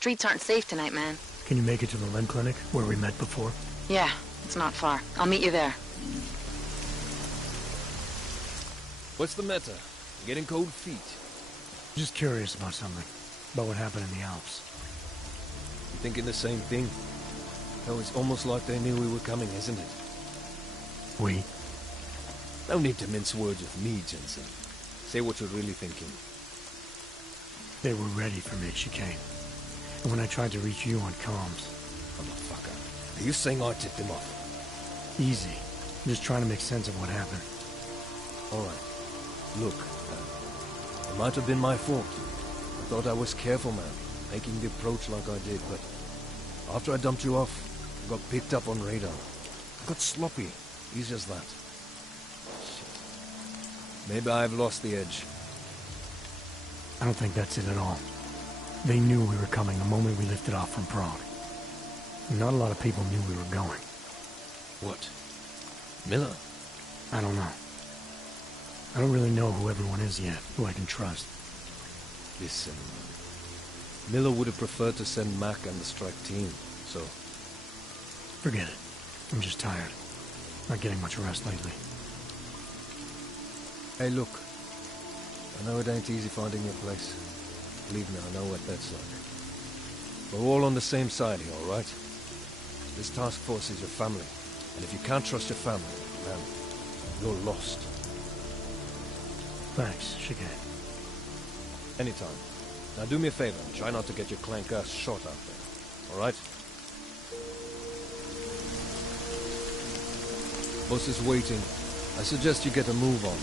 Streets aren't safe tonight, man. Can you make it to the limb clinic, where we met before? Yeah, it's not far. I'll meet you there. What's the matter? Getting cold feet? Just curious about something. About what happened in the Alps. You thinking the same thing? Hell, it's almost like they knew we were coming, isn't it? We? No need to mince words with me, Jensen. Say what you're really thinking. They were ready for me, Chicane. And when I tried to reach you on comms... Motherfucker. Are you saying I tipped him off? Easy. I'm just trying to make sense of what happened. Alright. Look, it might have been my fault. I thought I was careful, man, making the approach like I did, but after I dumped you off, I got picked up on radar. I got sloppy. Easy as that. Shit. Maybe I've lost the edge. I don't think that's it at all. They knew we were coming the moment we lifted off from Prague. Not a lot of people knew we were going. What? Miller? I don't know. I don't really know who everyone is yet, who I can trust. Listen, Miller would have preferred to send Mac and the strike team, so... Forget it. I'm just tired. Not getting much rest lately. Hey, look. I know it ain't easy finding your place. Believe me, I know what that's like. We're all on the same side here, all right? This task force is your family, and if you can't trust your family, man, you're lost. Thanks, Chicane. Anytime. Now do me a favor and try not to get your clank ass shot out there, all right? Boss is waiting. I suggest you get a move on.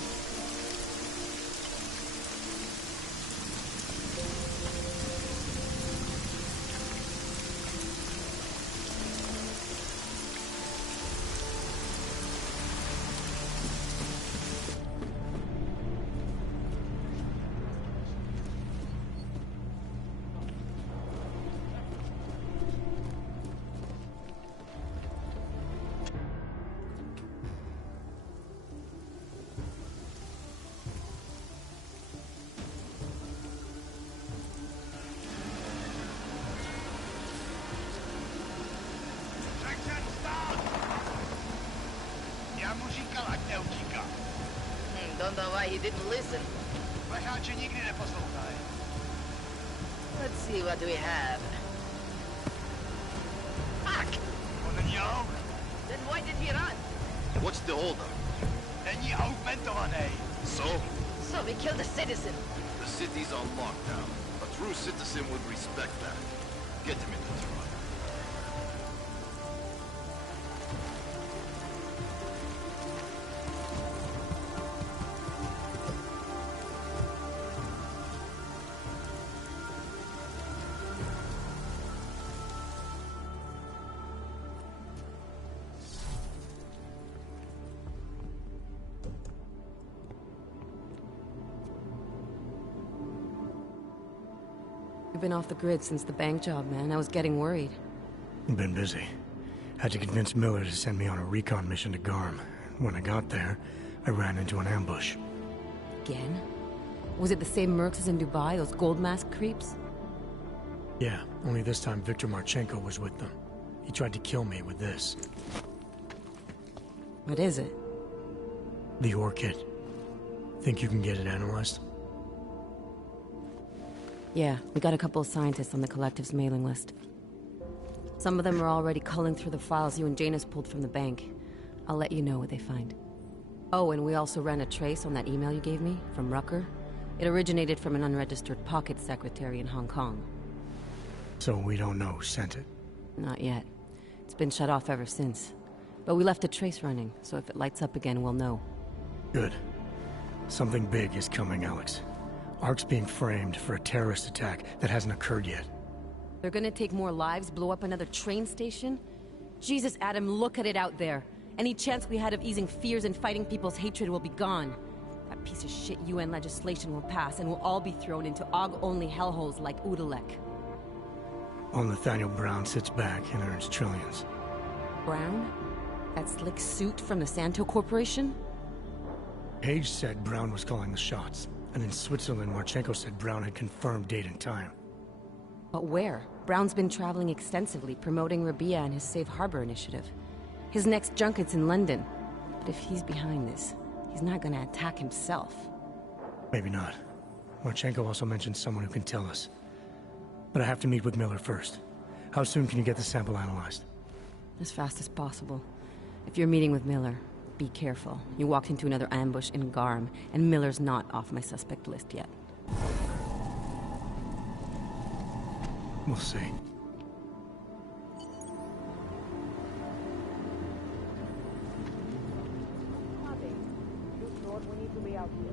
Don't know why he didn't listen. Let's see what we have. Fuck! Then why did he run? What's the holdup? So? So we killed a citizen. The city's on lockdown. A true citizen would respect that. Get him in the truck. You've been off the grid since the bank job, man. I was getting worried. Been busy. Had to convince Miller to send me on a recon mission to Garm. When I got there, I ran into an ambush. Again? Was it the same mercs as in Dubai, those gold mask creeps? Yeah, only this time Viktor Marchenko was with them. He tried to kill me with this. What is it? The ore kit. Think you can get it analyzed? Yeah, we got a couple of scientists on the Collective's mailing list. Some of them are already culling through the files you and Janus pulled from the bank. I'll let you know what they find. Oh, and we also ran a trace on that email you gave me, from Rucker. It originated from an unregistered pocket secretary in Hong Kong. So we don't know who sent it? Not yet. It's been shut off ever since. But we left a trace running, so if it lights up again, we'll know. Good. Something big is coming, Alex. ARC's being framed for a terrorist attack that hasn't occurred yet. They're gonna take more lives, blow up another train station? Jesus, Adam, look at it out there. Any chance we had of easing fears and fighting people's hatred will be gone. That piece of shit UN legislation will pass, and we'll all be thrown into AUG-only hellholes like Udalek. While Nathaniel Brown sits back and earns trillions. Brown? That slick suit from the Santo Corporation? Page said Brown was calling the shots. And in Switzerland, Marchenko said Brown had confirmed date and time. But where? Brown's been traveling extensively, promoting Rabia and his Safe Harbor initiative. His next junket's in London. But if he's behind this, he's not gonna attack himself. Maybe not. Marchenko also mentioned someone who can tell us. But I have to meet with Miller first. How soon can you get the sample analyzed? As fast as possible. If you're meeting with Miller, be careful. You walked into another ambush in Garm, and Miller's not off my suspect list yet. We'll see. We need to be out here.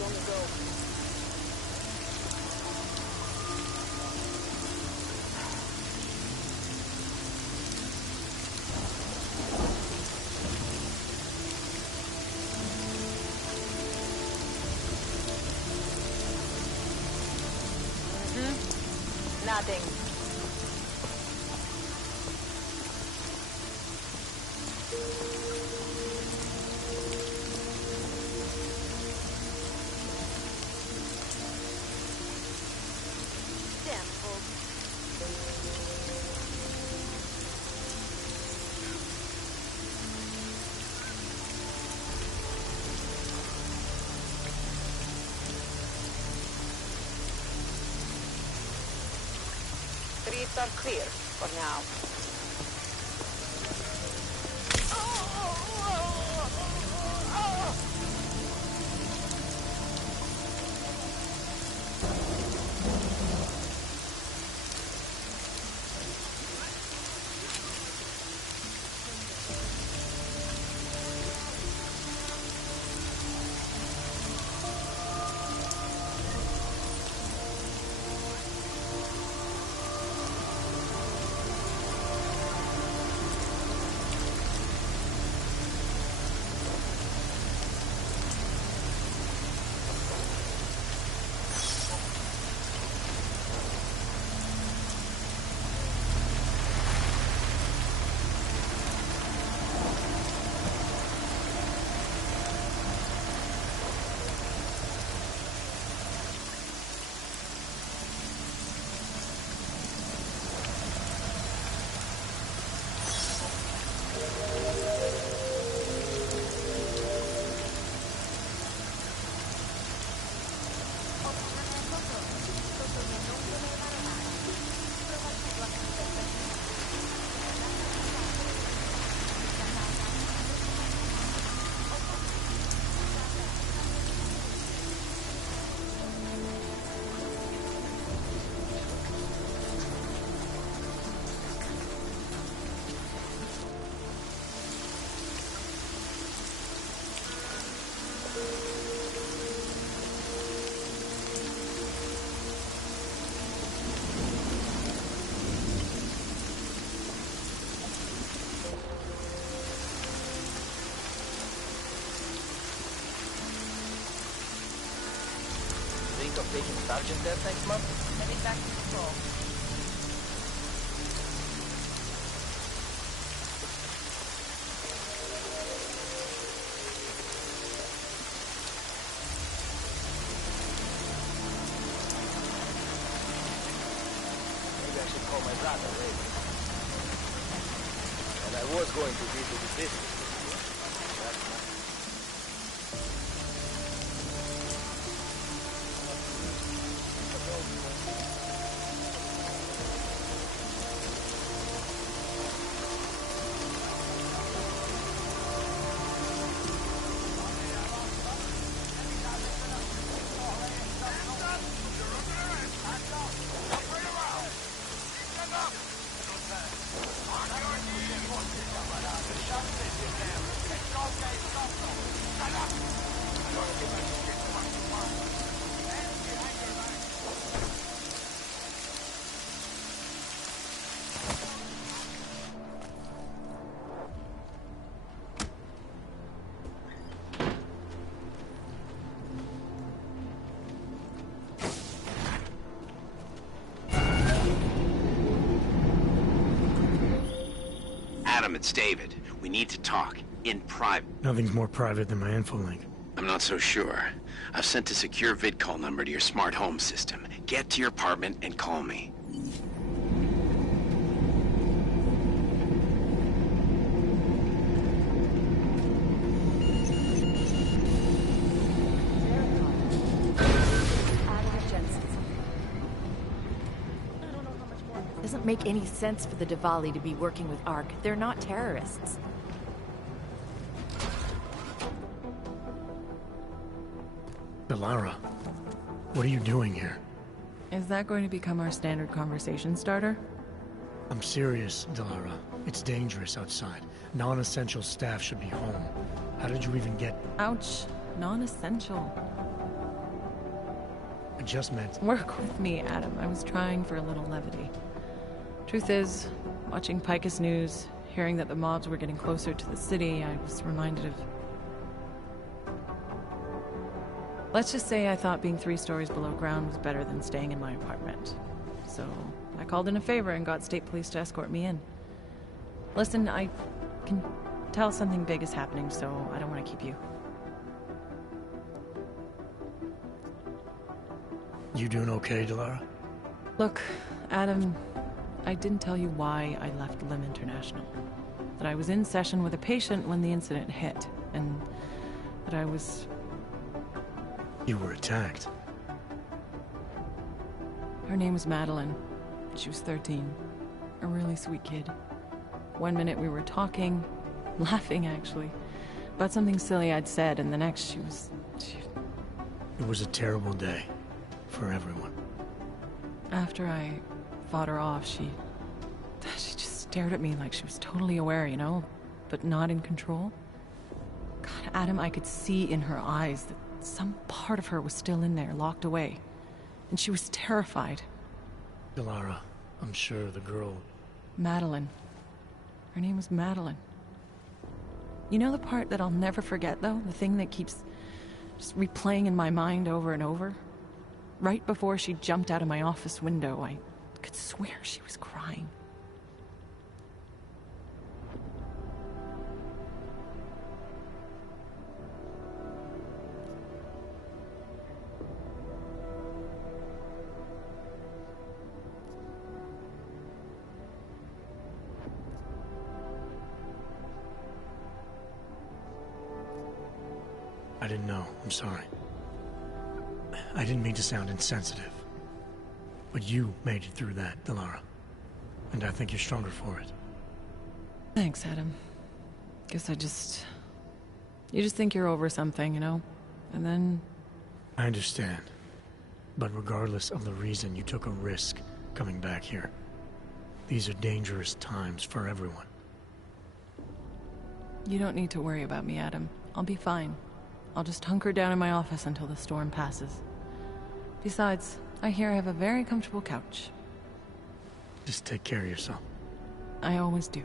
Long ago. Nothing. Streets are clear for now. Sergeant death next month? Heading back to patrol. Maybe I should call my brother later. And I was going to visit the business. That's not... Adam, it's David. We need to talk. In private. Nothing's more private than my info link. I'm not so sure. I've sent a secure vid call number to your smart home system. Get to your apartment and call me. Doesn't make any sense for the Diwali to be working with ARC. They're not terrorists. Delara, what are you doing here? Is that going to become our standard conversation starter? I'm serious, Delara. It's dangerous outside. Non-essential staff should be home. How did you even get... Ouch. Non-essential. I just meant... Work with me, Adam. I was trying for a little levity. Truth is, watching Picus News, hearing that the mobs were getting closer to the city, I was reminded of... Let's just say I thought being 3 stories below ground was better than staying in my apartment. So, I called in a favor and got state police to escort me in. Listen, I can tell something big is happening, so I don't want to keep you. You doing okay, Delara? Look, Adam, I didn't tell you why I left Lim International. That I was in session with a patient when the incident hit, and that I was... You were attacked. Her name was Madeline. She was 13. A really sweet kid. One minute we were talking, laughing actually, about something silly I'd said, and the next she... It was a terrible day. For everyone. After I fought her off, she just stared at me like she was totally aware, you know, but not in control. God, Adam, I could see in her eyes that some part of her was still in there, locked away. And she was terrified. Delara, I'm sure the girl... Madeline. Her name was Madeline. You know the part that I'll never forget, though? The thing that keeps just replaying in my mind over and over? Right before she jumped out of my office window, I could swear she was crying. I didn't know. I'm sorry. I didn't mean to sound insensitive. But you made it through that, Delara. And I think you're stronger for it. Thanks, Adam. Guess you just think you're over something, you know? And then... I understand. But regardless of the reason, you took a risk coming back here. These are dangerous times for everyone. You don't need to worry about me, Adam. I'll be fine. I'll just hunker down in my office until the storm passes. Besides, I hear I have a very comfortable couch. Just take care of yourself. I always do.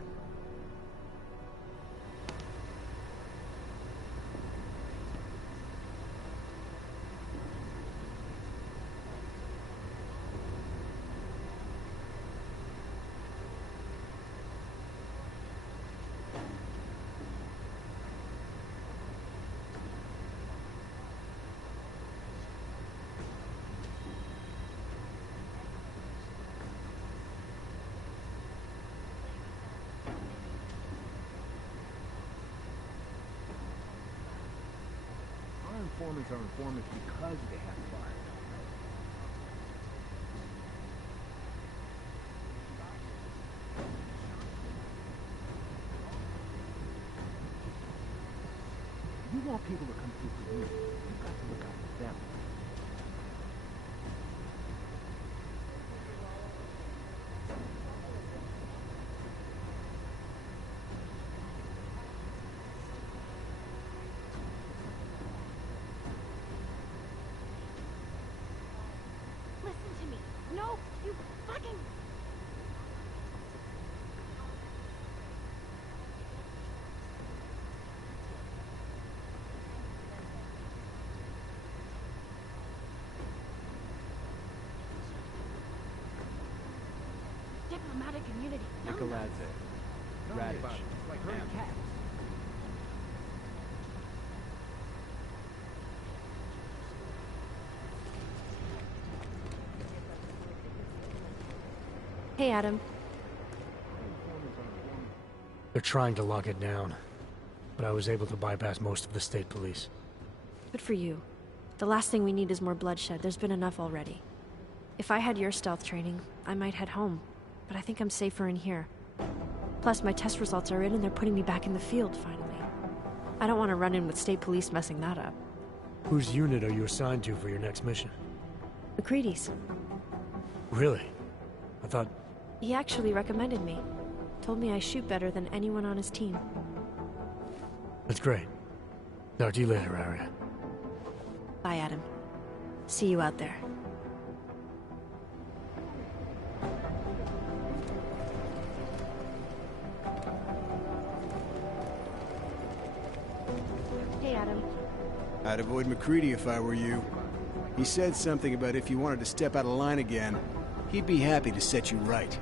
informants are informants because they have fire. You want people to come through for you. You've got to look out for them. Listen to me. No, you fucking... Diplomatic immunity. Nicoladze. Radish. Like cat. Hey, Adam. They're trying to lock it down, but I was able to bypass most of the state police. Good for you. The last thing we need is more bloodshed. There's been enough already. If I had your stealth training, I might head home. But I think I'm safer in here. Plus, my test results are in and they're putting me back in the field, finally. I don't want to run in with state police messing that up. Whose unit are you assigned to for your next mission? McCready's. Really? I thought... He actually recommended me. Told me I shoot better than anyone on his team. That's great. Talk to you later, Arya. Bye, Adam. See you out there. Hey, Adam. I'd avoid McCready if I were you. He said something about if you wanted to step out of line again, he'd be happy to set you right.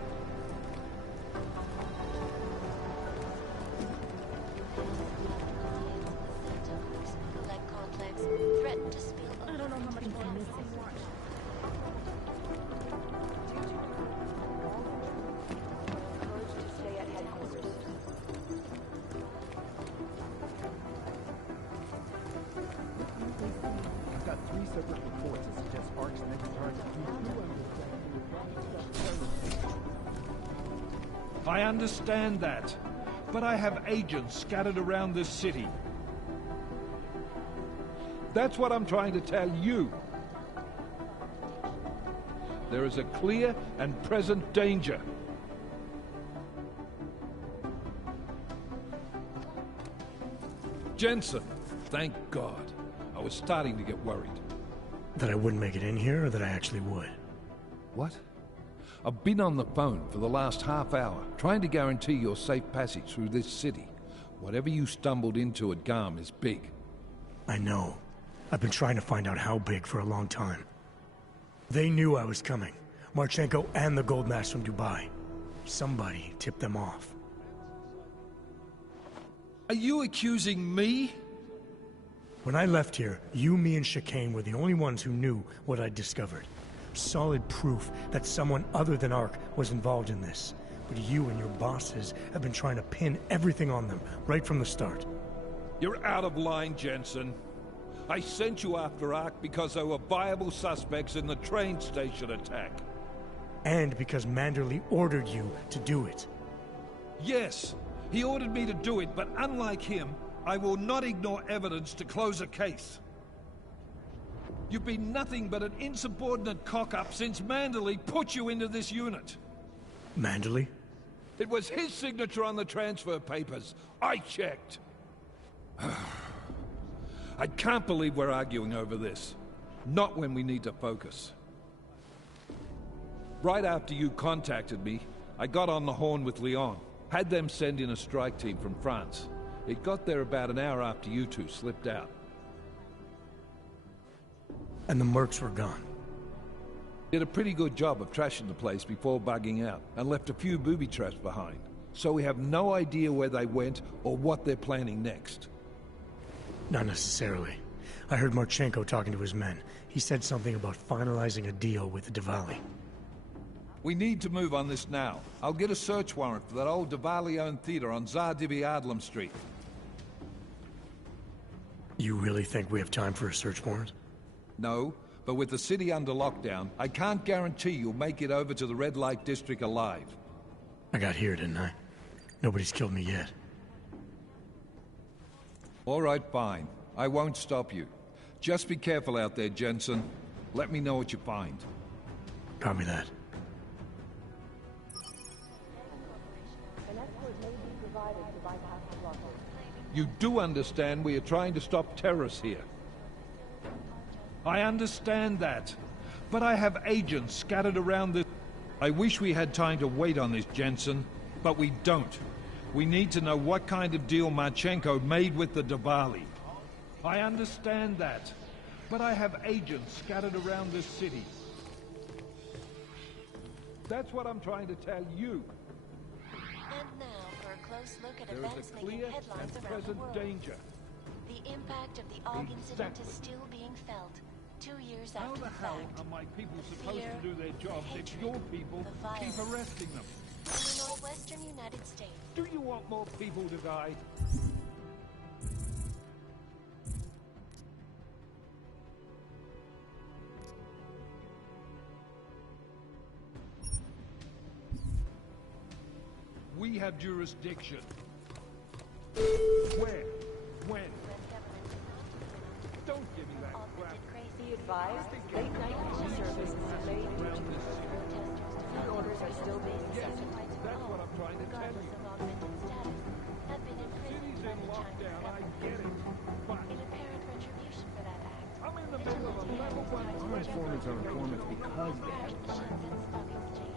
I understand that, but I have agents scattered around this city. That's what I'm trying to tell you. There is a clear and present danger. Jensen, thank God. I was starting to get worried. That I wouldn't make it in here, or that I actually would? What? I've been on the phone for the last half hour, trying to guarantee your safe passage through this city. Whatever you stumbled into at Garm is big. I know. I've been trying to find out how big for a long time. They knew I was coming. Marchenko and the gold mask from Dubai. Somebody tipped them off. Are you accusing me? When I left here, you, me, and Chicane were the only ones who knew what I'd discovered. Solid proof that someone other than Ark was involved in this. But you and your bosses have been trying to pin everything on them, right from the start. You're out of line, Jensen. I sent you after Ark because there were viable suspects in the train station attack. And because Manderley ordered you to do it. Yes, he ordered me to do it, but unlike him, I will not ignore evidence to close a case. You've been nothing but an insubordinate cock-up since Manderley put you into this unit. Manderley? It was his signature on the transfer papers. I checked. I can't believe we're arguing over this. Not when we need to focus. Right after you contacted me, I got on the horn with Lyon. Had them send in a strike team from France. It got there about an hour after you two slipped out. And the mercs were gone. Did a pretty good job of trashing the place before bugging out, and left a few booby traps behind. So we have no idea where they went or what they're planning next. Not necessarily. I heard Marchenko talking to his men. He said something about finalizing a deal with the Diwali. We need to move on this now. I'll get a search warrant for that old Diwali-owned theater on Tsar Dibi Adlam Street. You really think we have time for a search warrant? No, but with the city under lockdown, I can't guarantee you'll make it over to the red light district alive. I got here, didn't I? Nobody's killed me yet. All right, fine. I won't stop you. Just be careful out there, Jensen. Let me know what you find. Copy that. You do understand we are trying to stop terrorists here. I understand that. But I have agents scattered around this. I wish we had time to wait on this, Jensen, but we don't. We need to know what kind of deal Marchenko made with the Diwali. I understand that. But I have agents scattered around this city. That's what I'm trying to tell you. And now for a close look at There events is a making clear headlines and around the present world. danger. The impact of the AUG incident is still being felt. 2 years How after the the hell fact. are my people The supposed fear, to do their jobs the if hatred, your people the keep violence. arresting them? In the northwestern United States. Do you want more people to die? We have jurisdiction. Where? When? Don't give me that crap. Be advised, late night news service is delayed due to food orders are still being Yes, sent. that's what I'm trying to tell you. City's in lockdown, I get it. But In apparent retribution for that act, I'm in the middle of a level 1 Our informants are informants because they have power.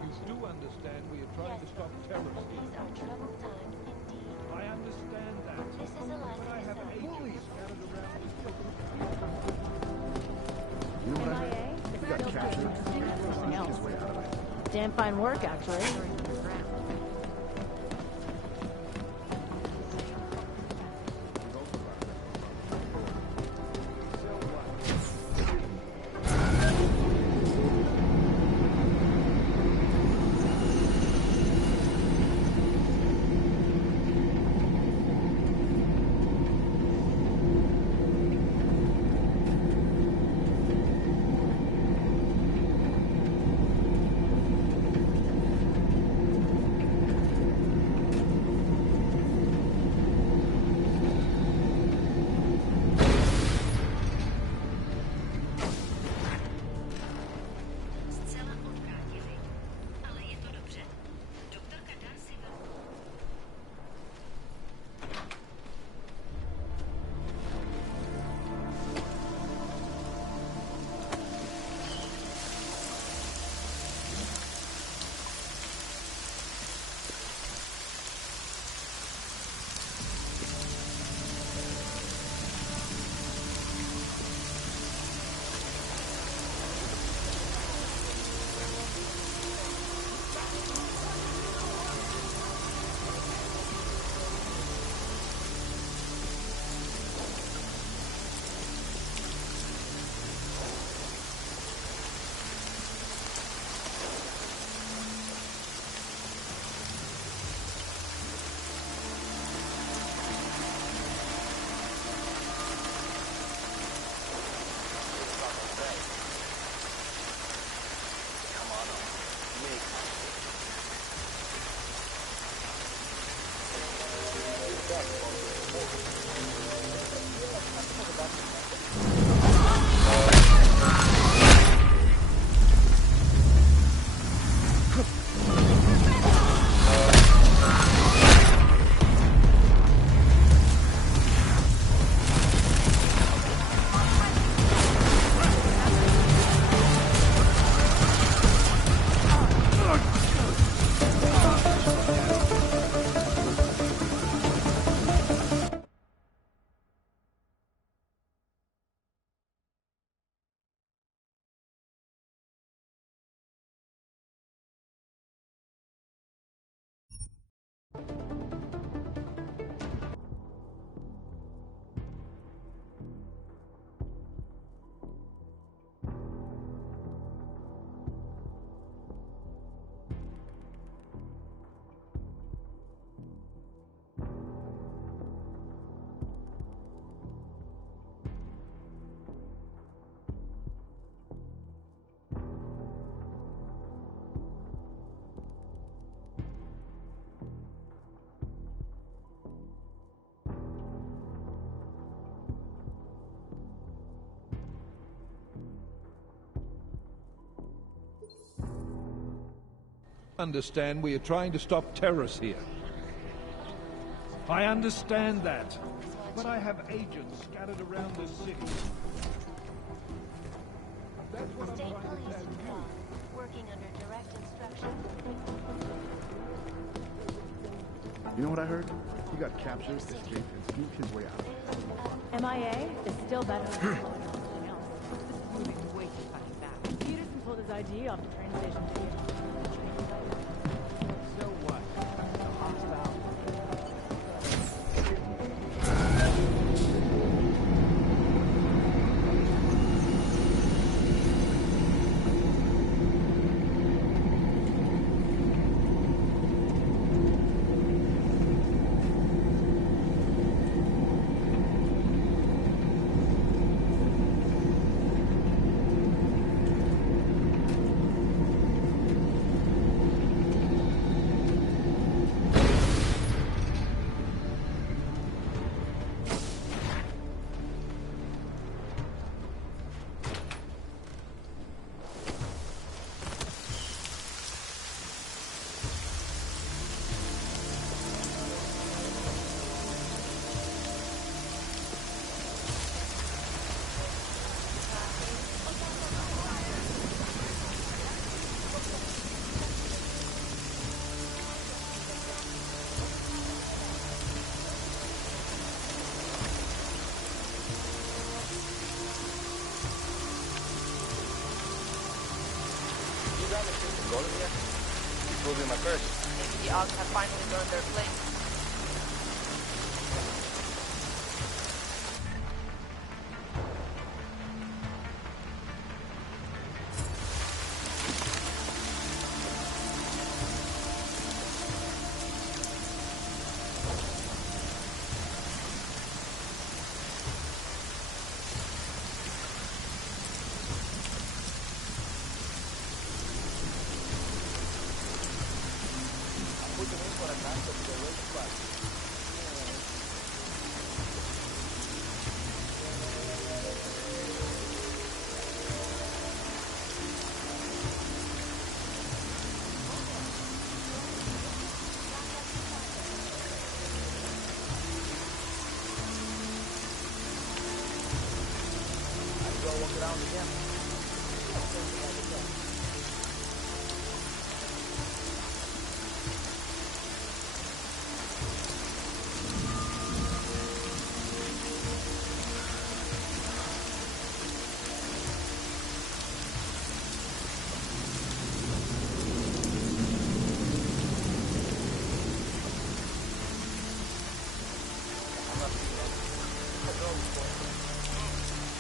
You do understand we are trying to stop terrorists. these are troubled times indeed. I understand that. This is a last But I have agents scattered around this city. You know what I heard? He got captured. Sneaked his way out of it. Damn fine work, actually. Understand we are trying to stop terrorists here. I understand that. But I have agents scattered around this city. That's what I'm State trying to police tell you. involved, working under direct instruction. You know what I heard? He got captured, escaped, and sneaked his way out. MIA is still better than anything else. This is moving way too fucking fast. Peterson pulled his ID off the train station. So what? So hostile. Maybe the AUG have finally learned their place.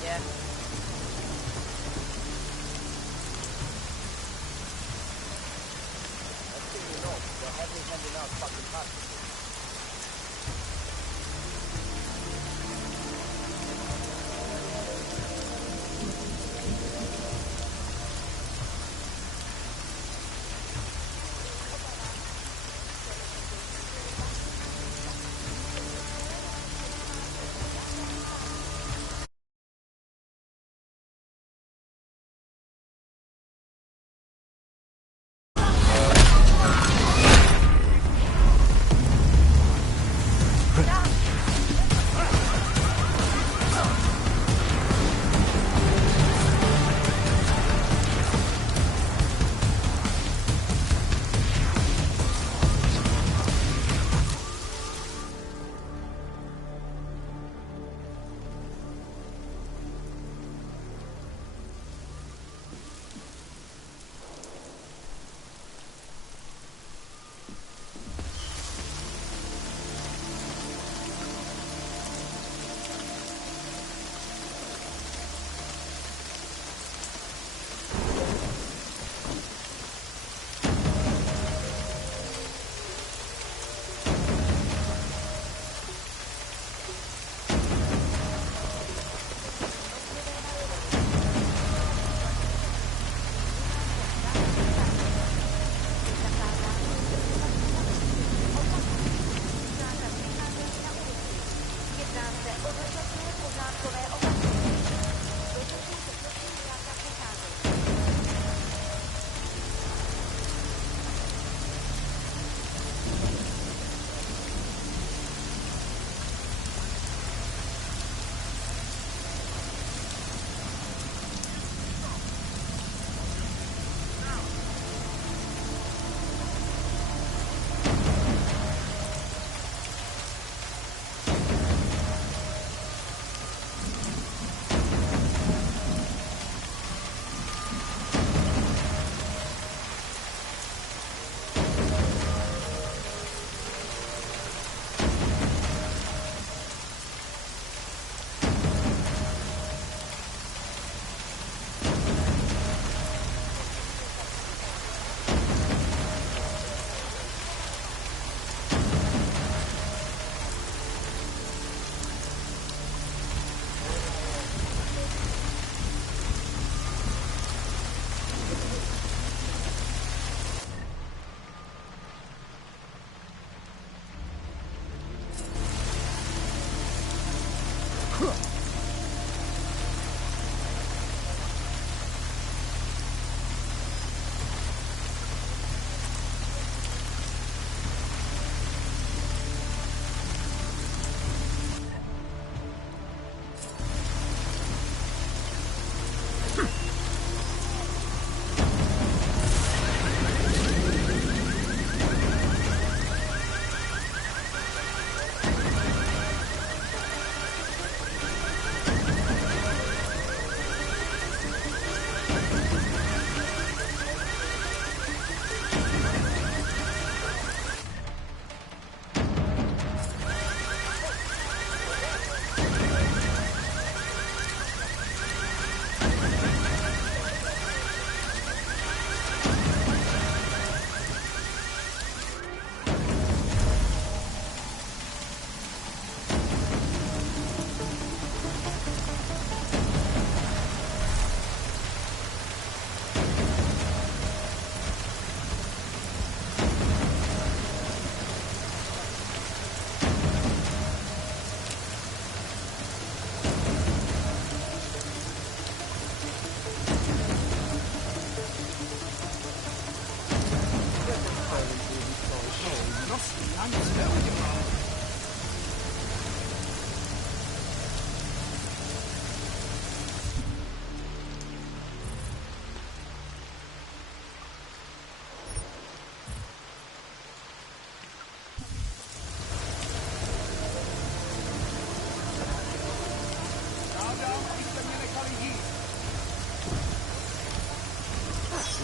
Yeah.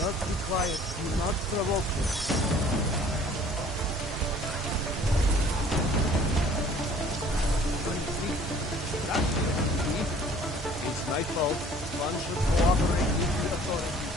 Just be quiet. Do not provoke him. It's my fault. One should cooperate with the authorities.